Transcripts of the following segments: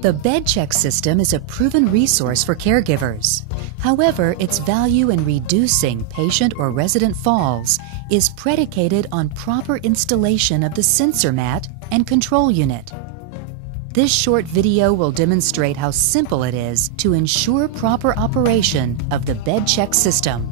The BedCheck system is a proven resource for caregivers. However, its value in reducing patient or resident falls is predicated on proper installation of the sensor mat and control unit. This short video will demonstrate how simple it is to ensure proper operation of the BedCheck system.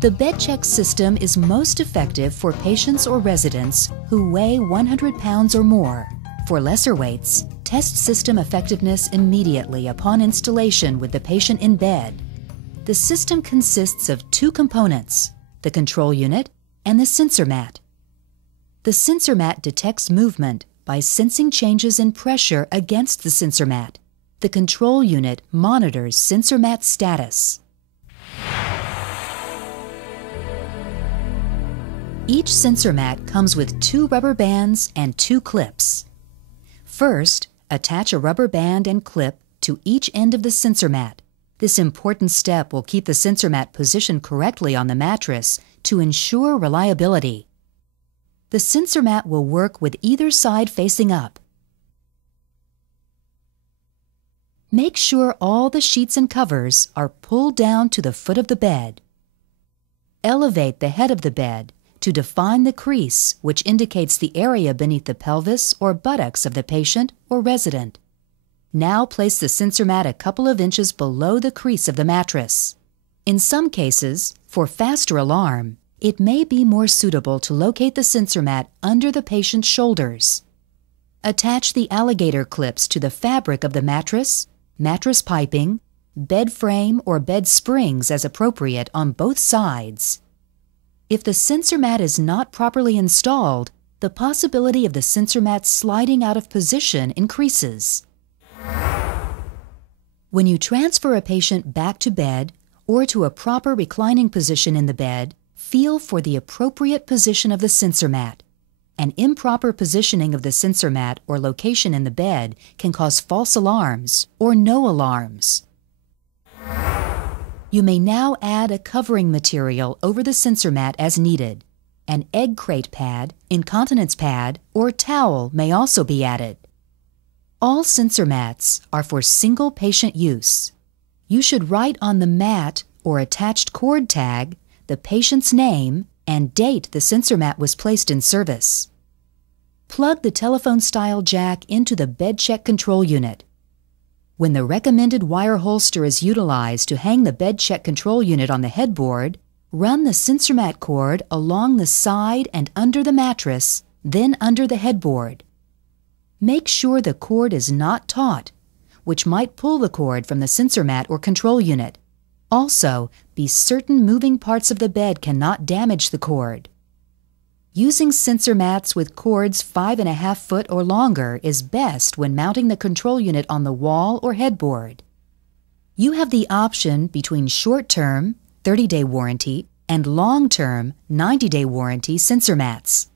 The BedCheck system is most effective for patients or residents who weigh 100 pounds or more. For lesser weights, test system effectiveness immediately upon installation with the patient in bed. The system consists of two components, the control unit and the sensor mat. The sensor mat detects movement by sensing changes in pressure against the sensor mat. The control unit monitors sensor mat status. Each sensor mat comes with 2 rubber bands and 2 clips. First, attach a rubber band and clip to each end of the sensor mat. This important step will keep the sensor mat positioned correctly on the mattress to ensure reliability. The sensor mat will work with either side facing up. Make sure all the sheets and covers are pulled down to the foot of the bed. Elevate the head of the bed to define the crease, which indicates the area beneath the pelvis or buttocks of the patient or resident. Now place the sensor mat a couple of inches below the crease of the mattress. In some cases, for faster alarm, it may be more suitable to locate the sensor mat under the patient's shoulders. Attach the alligator clips to the fabric of the mattress, mattress piping, bed frame or bed springs as appropriate on both sides. If the sensor mat is not properly installed, the possibility of the sensor mat sliding out of position increases. When you transfer a patient back to bed or to a proper reclining position in the bed, feel for the appropriate position of the sensor mat. An improper positioning of the sensor mat or location in the bed can cause false alarms or no alarms. You may now add a covering material over the sensor mat as needed. An egg crate pad, incontinence pad, or towel may also be added. All sensor mats are for single patient use. You should write on the mat or attached cord tag the patient's name and date the sensor mat was placed in service. Plug the telephone-style jack into the BedCheck control unit. When the recommended wire holster is utilized to hang the BedCheck control unit on the headboard, run the sensor mat cord along the side and under the mattress, then under the headboard. Make sure the cord is not taut, which might pull the cord from the sensor mat or control unit. Also, be certain moving parts of the bed cannot damage the cord. Using sensor mats with cords 5.5 foot or longer is best when mounting the control unit on the wall or headboard. You have the option between short-term, 30-day warranty, and long-term, 90-day warranty sensor mats.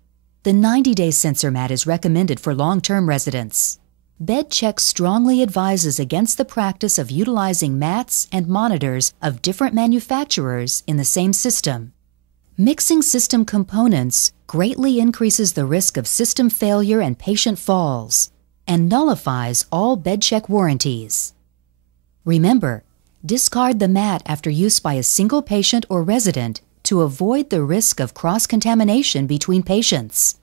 The 90-day sensor mat is recommended for long-term residents. BedCheck strongly advises against the practice of utilizing mats and monitors of different manufacturers in the same system. Mixing system components greatly increases the risk of system failure and patient falls, and nullifies all BedCheck warranties. Remember, discard the mat after use by a single patient or resident to avoid the risk of cross-contamination between patients.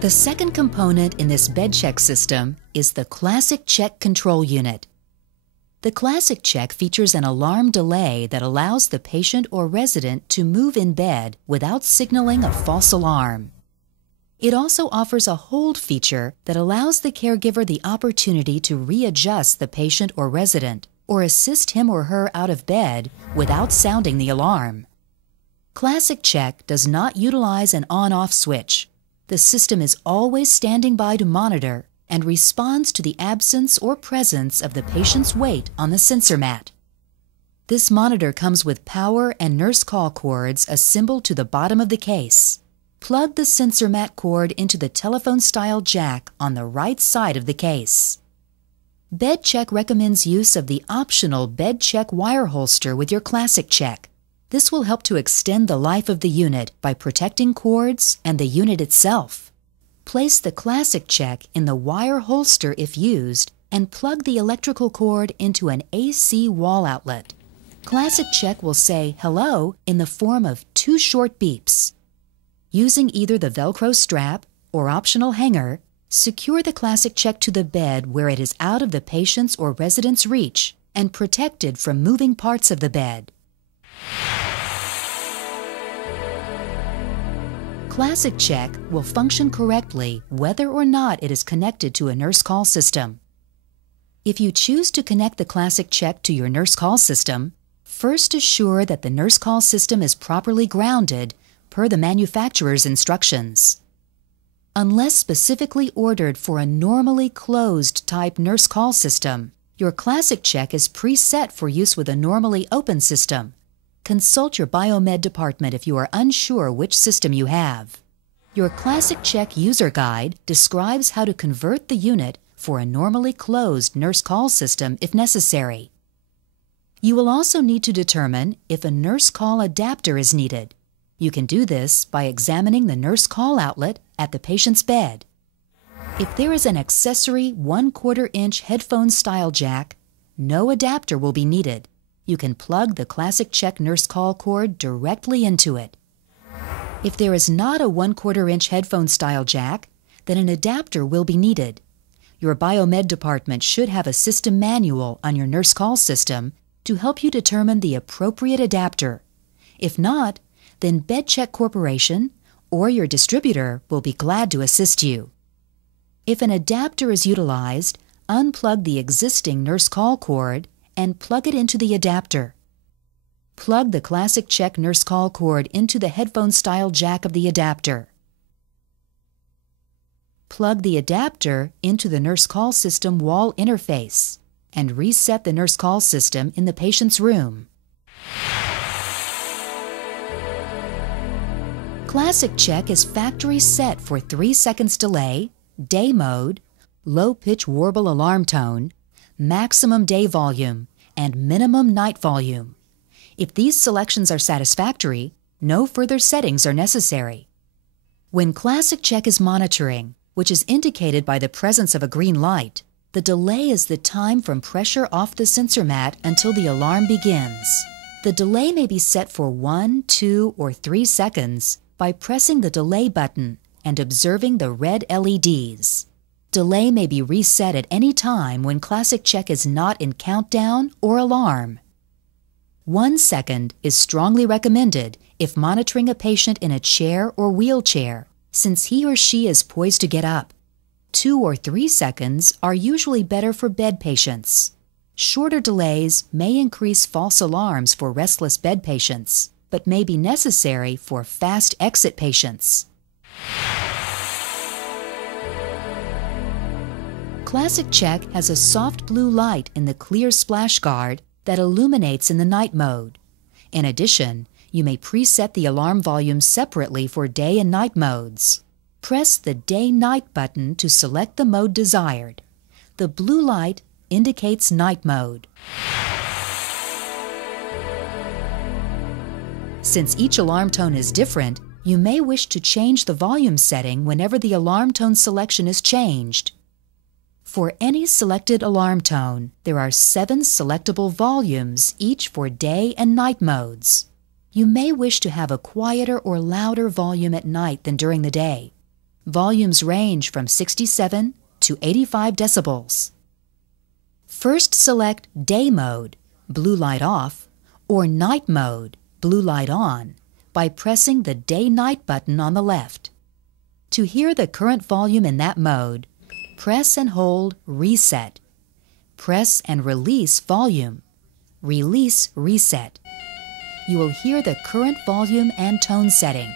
The second component in this BedCheck system is the ClassicCheck control unit. The ClassicCheck features an alarm delay that allows the patient or resident to move in bed without signaling a false alarm. It also offers a hold feature that allows the caregiver the opportunity to readjust the patient or resident or assist him or her out of bed without sounding the alarm. ClassicCheck does not utilize an on-off switch. The system is always standing by to monitor and responds to the absence or presence of the patient's weight on the sensor mat. This monitor comes with power and nurse call cords assembled to the bottom of the case. Plug the sensor mat cord into the telephone-style jack on the right side of the case. BedCheck recommends use of the optional BedCheck wire holster with your ClassicCheck. This will help to extend the life of the unit by protecting cords and the unit itself. Place the ClassicCheck in the wire holster if used and plug the electrical cord into an AC wall outlet. ClassicCheck will say hello in the form of 2 short beeps. Using either the Velcro strap or optional hanger, secure the ClassicCheck to the bed where it is out of the patient's or resident's reach and protected from moving parts of the bed. ClassicCheck will function correctly whether or not it is connected to a nurse call system. If you choose to connect the ClassicCheck to your nurse call system, first assure that the nurse call system is properly grounded per the manufacturer's instructions. Unless specifically ordered for a normally closed type nurse call system, your ClassicCheck is preset for use with a normally open system. Consult your biomed department if you are unsure which system you have. Your ClassicCheck user guide describes how to convert the unit for a normally closed nurse call system if necessary. You will also need to determine if a nurse call adapter is needed. You can do this by examining the nurse call outlet at the patient's bed. If there is an accessory 1/4 inch headphone style jack, no adapter will be needed. You can plug the ClassicCheck nurse call cord directly into it. If there is not a 1/4 inch headphone style jack, then an adapter will be needed. Your biomed department should have a system manual on your nurse call system to help you determine the appropriate adapter. If not, then BedCheck Corporation or your distributor will be glad to assist you. If an adapter is utilized, unplug the existing nurse call cord and plug it into the adapter. Plug the ClassicCheck nurse call cord into the headphone-style jack of the adapter. Plug the adapter into the nurse call system wall interface and reset the nurse call system in the patient's room. ClassicCheck is factory set for 3 seconds delay, day mode, low-pitch warble alarm tone, maximum day volume, and minimum night volume. If these selections are satisfactory, no further settings are necessary. When ClassicCheck is monitoring, which is indicated by the presence of a green light, the delay is the time from pressure off the sensor mat until the alarm begins. The delay may be set for 1, 2, or 3 seconds by pressing the delay button and observing the red LEDs. Delay may be reset at any time when ClassicCheck is not in countdown or alarm. 1 second is strongly recommended if monitoring a patient in a chair or wheelchair, since he or she is poised to get up. 2 or 3 seconds are usually better for bed patients. Shorter delays may increase false alarms for restless bed patients, but may be necessary for fast exit patients. ClassicCheck has a soft blue light in the clear splash guard that illuminates in the night mode. In addition, you may preset the alarm volume separately for day and night modes. Press the Day-Night button to select the mode desired. The blue light indicates night mode. Since each alarm tone is different, you may wish to change the volume setting whenever the alarm tone selection is changed. For any selected alarm tone, there are 7 selectable volumes, each for day and night modes. You may wish to have a quieter or louder volume at night than during the day. Volumes range from 67 to 85 decibels. First select Day Mode, blue light off, or Night Mode, blue light on, by pressing the Day-Night button on the left. To hear the current volume in that mode, press and hold Reset. Press and release Volume. Release Reset. You will hear the current volume and tone setting.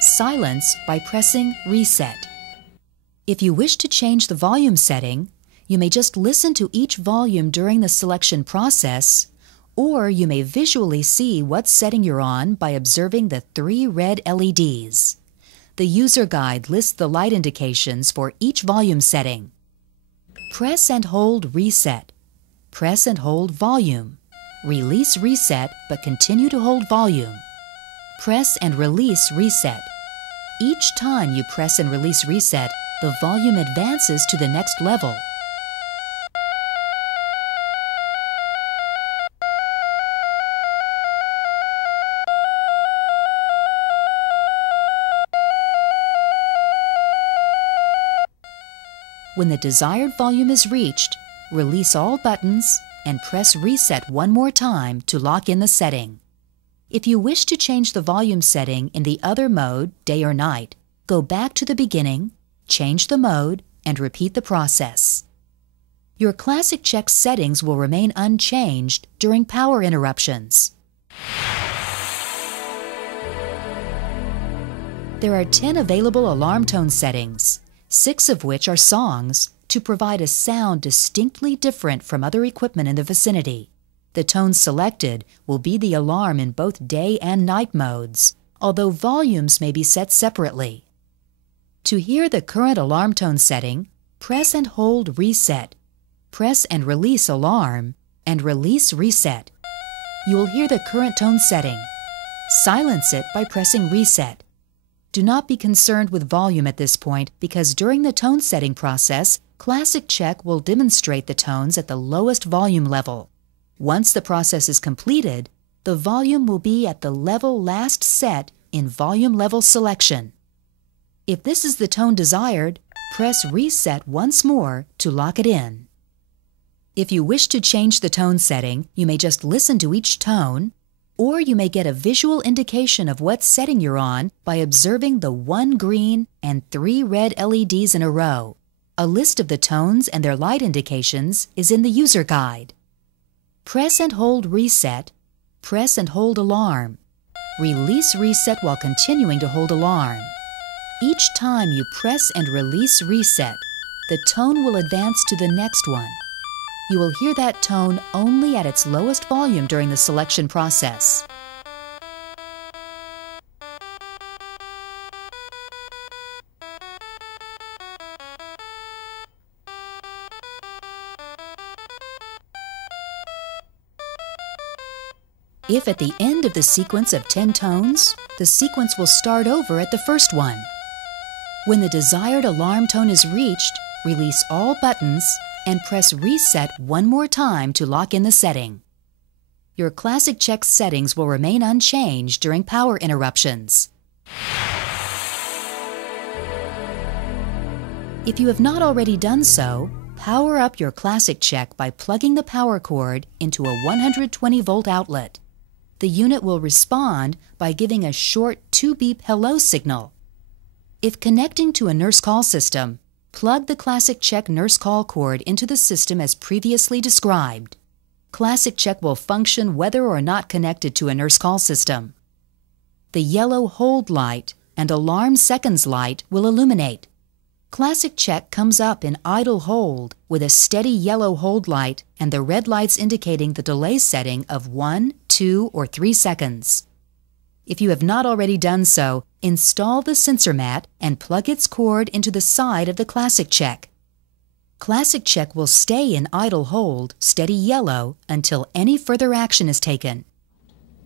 Silence by pressing Reset. If you wish to change the volume setting, you may just listen to each volume during the selection process, or you may visually see what setting you're on by observing the 3 red LEDs. The user guide lists the light indications for each volume setting. Press and hold reset. Press and hold volume. Release reset but continue to hold volume. Press and release reset. Each time you press and release reset, the volume advances to the next level. When the desired volume is reached, release all buttons and press reset one more time to lock in the setting. If you wish to change the volume setting in the other mode, day or night, go back to the beginning, change the mode, and repeat the process. Your ClassicCheck settings will remain unchanged during power interruptions. There are 10 available alarm tone settings, 6 of which are songs, to provide a sound distinctly different from other equipment in the vicinity. The tone selected will be the alarm in both day and night modes, although volumes may be set separately. To hear the current alarm tone setting, press and hold reset. Press and release alarm, and release reset. You will hear the current tone setting. Silence it by pressing reset. Do not be concerned with volume at this point because during the tone setting process, ClassicCheck will demonstrate the tones at the lowest volume level. Once the process is completed, the volume will be at the level last set in volume level selection. If this is the tone desired, press reset once more to lock it in. If you wish to change the tone setting, you may just listen to each tone, or you may get a visual indication of what setting you're on by observing the 1 green and 3 red LEDs in a row. A list of the tones and their light indications is in the user guide. Press and hold reset. Press and hold alarm. Release reset while continuing to hold alarm. Each time you press and release reset, the tone will advance to the next one. You will hear that tone only at its lowest volume during the selection process. If at the end of the sequence of 10 tones, the sequence will start over at the first one. When the desired alarm tone is reached, release all buttons and press reset one more time to lock in the setting. Your ClassicCheck settings will remain unchanged during power interruptions. If you have not already done so, power up your ClassicCheck by plugging the power cord into a 120-volt outlet. The unit will respond by giving a short 2-beep hello signal. If connecting to a nurse call system, plug the ClassicCheck nurse call cord into the system as previously described. ClassicCheck will function whether or not connected to a nurse call system. The yellow hold light and alarm seconds light will illuminate. ClassicCheck comes up in idle hold with a steady yellow hold light and the red lights indicating the delay setting of 1, 2, or 3 seconds. If you have not already done so, install the sensor mat and plug its cord into the side of the ClassicCheck. ClassicCheck will stay in idle hold, steady yellow, until any further action is taken.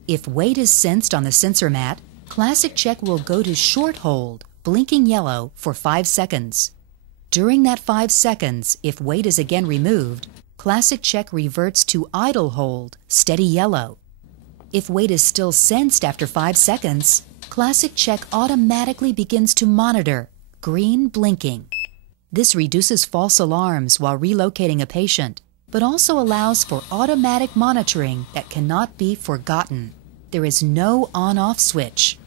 If weight is sensed on the sensor mat, ClassicCheck will go to short hold, blinking yellow, for 5 seconds. During that 5 seconds, if weight is again removed, ClassicCheck reverts to idle hold, steady yellow. If weight is still sensed after 5 seconds, ClassicCheck automatically begins to monitor, green blinking. This reduces false alarms while relocating a patient, but also allows for automatic monitoring that cannot be forgotten. There is no on-off switch.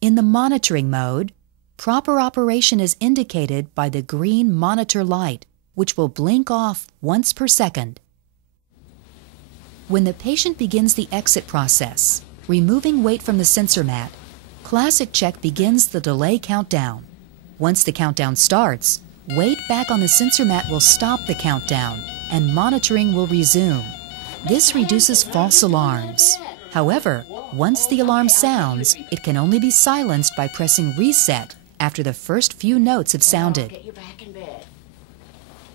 In the monitoring mode, proper operation is indicated by the green monitor light, which will blink off once per second. When the patient begins the exit process, removing weight from the sensor mat, ClassicCheck begins the delay countdown. Once the countdown starts, weight back on the sensor mat will stop the countdown and monitoring will resume. This reduces false alarms. However, once the alarm sounds, it can only be silenced by pressing reset after the first few notes have sounded.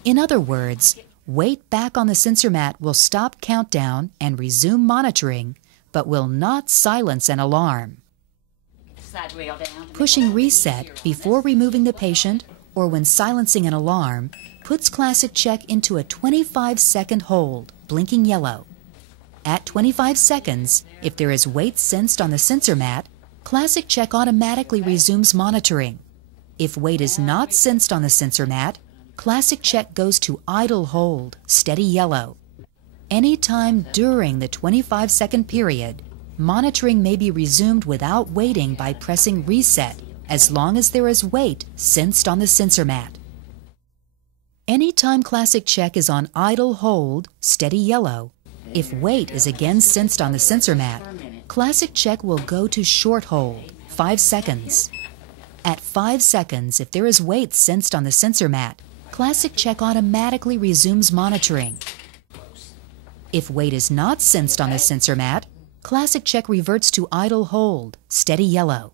In other words, weight back on the sensor mat will stop countdown and resume monitoring, but will not silence an alarm. Pushing reset before removing the patient or when silencing an alarm puts ClassicCheck into a 25-second hold, blinking yellow. At 25 seconds, if there is weight sensed on the sensor mat, ClassicCheck automatically resumes monitoring. If weight is not sensed on the sensor mat, ClassicCheck goes to idle hold, steady yellow. Anytime during the 25-second period, monitoring may be resumed without waiting by pressing reset as long as there is weight sensed on the sensor mat. Anytime ClassicCheck is on idle hold, steady yellow, if weight is again sensed on the sensor mat, ClassicCheck will go to short hold, 5 seconds. At 5 seconds, if there is weight sensed on the sensor mat, ClassicCheck automatically resumes monitoring. If weight is not sensed on the sensor mat, ClassicCheck reverts to idle hold, steady yellow.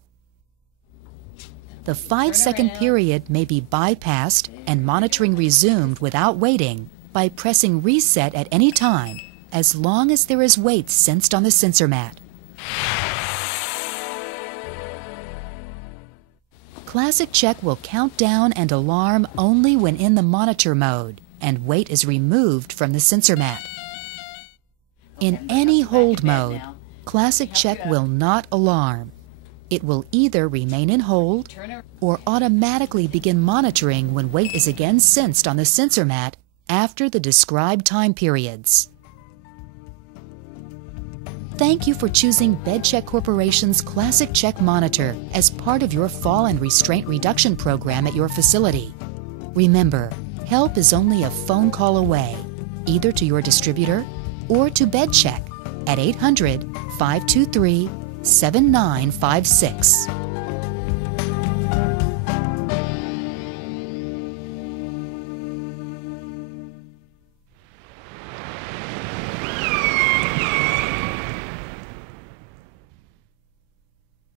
The 5-second period may be bypassed and monitoring resumed without waiting by pressing reset at any time, as long as there is weight sensed on the sensor mat. ClassicCheck will count down and alarm only when in the monitor mode and weight is removed from the sensor mat. In any hold mode, ClassicCheck will not alarm. It will either remain in hold or automatically begin monitoring when weight is again sensed on the sensor mat after the described time periods. Thank you for choosing BedCheck Corporation's ClassicCheck Monitor as part of your fall and restraint reduction program at your facility. Remember, help is only a phone call away, either to your distributor or to BedCheck at 800-523-7956.